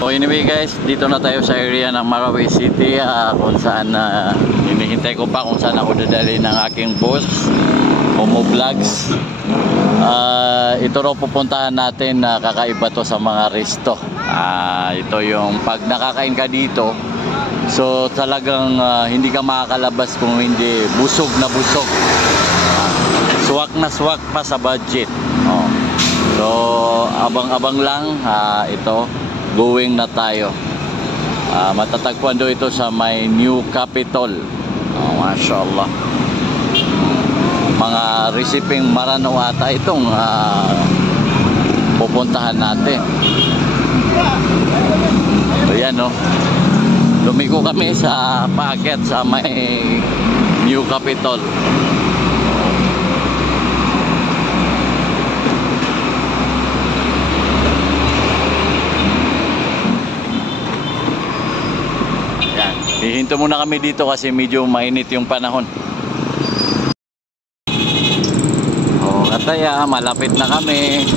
So anyway guys, dito na tayo sa area ng Marawi City, kung saan hinihintay ko pa kung saan ako dadali ng aking boss, Momo Vlogs. Ito raw pupuntahan natin na kakaiba to sa mga resto. Ito yung pag nakakain ka dito, so talagang hindi ka makakalabas kung hindi busog na busog. Swak na swak pa sa budget. So abang-abang lang, ito going na tayo. Matatagpuan doon ito sa may New Capitol. Mashallah. Mga resiping Marano ata itong pupuntahan natin. So yan lumiko kami sa paakyat sa may New Capitol. Hihinto muna kami dito kasi medyo mainit yung panahon. Kataya, malapit na kami.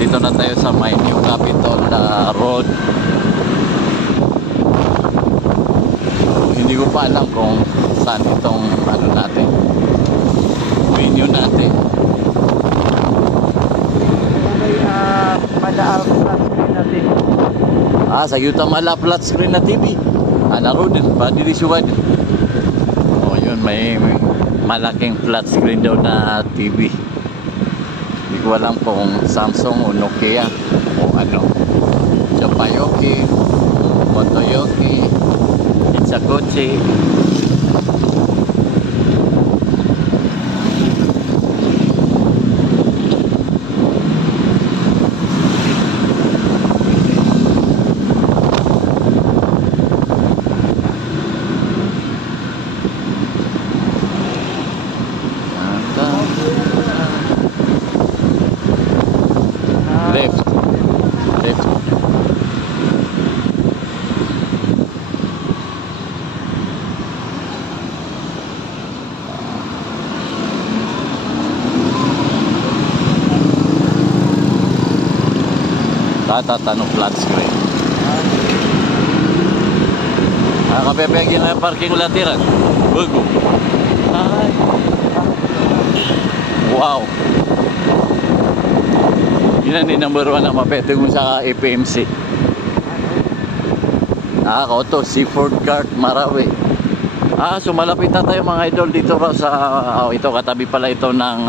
Dito na tayo sa may New Capitol Road. Hindi ko pa alam kung saan itong natin, venue natin. Sa Yutamala flat screen na TV. Naroon din, pwede disuwag. Yun, may malaking flat screen daw na TV. Hindi ko alam kung Samsung o Nokia o ano. Japayoki, Motoyoki, Itsakochi. Tanong flat screen. Kapepegin na yung parking latiran. Bago. Wow. Yun ang number 1 na mapete kung sa APMC. Kauto, Seaford Cart, Marawi. So malapit na tayo mga idol dito raw sa ito, katabi pala ito ng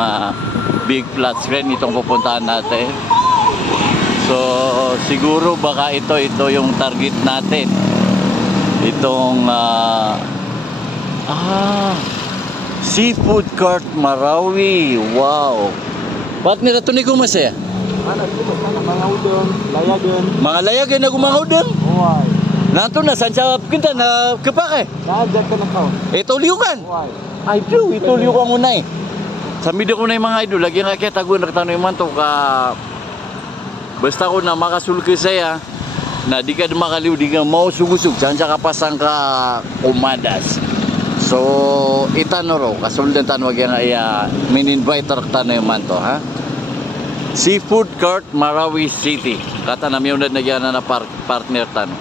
big flat screen itong pupuntahan natin. So siguro baka ito yung target natin. Itong Seafood Cart Marawi. Wow. Ba't nila ito ni kumasaya? Mga udon, layagan. Mga layagan na mga udon? Wow. Nato na, saan siya kita na kapake? Naadjak ka na kao. Ituliukan? Wow. Ay, bro, ituliukan mo na Sa media ko na yung mga idol, lagi nga kaya taguan nakita naman ito ka... Basta ko na makasulki saya na di ka makaliw, di ka mau sugusug, saan siya kapasang ka kumadas. So, itano ro, kasuldan tanwag yan ay min-invite tano yung manto, ha? Seafood Cart Marawi City. Kata na miyunad na yan na partner tano.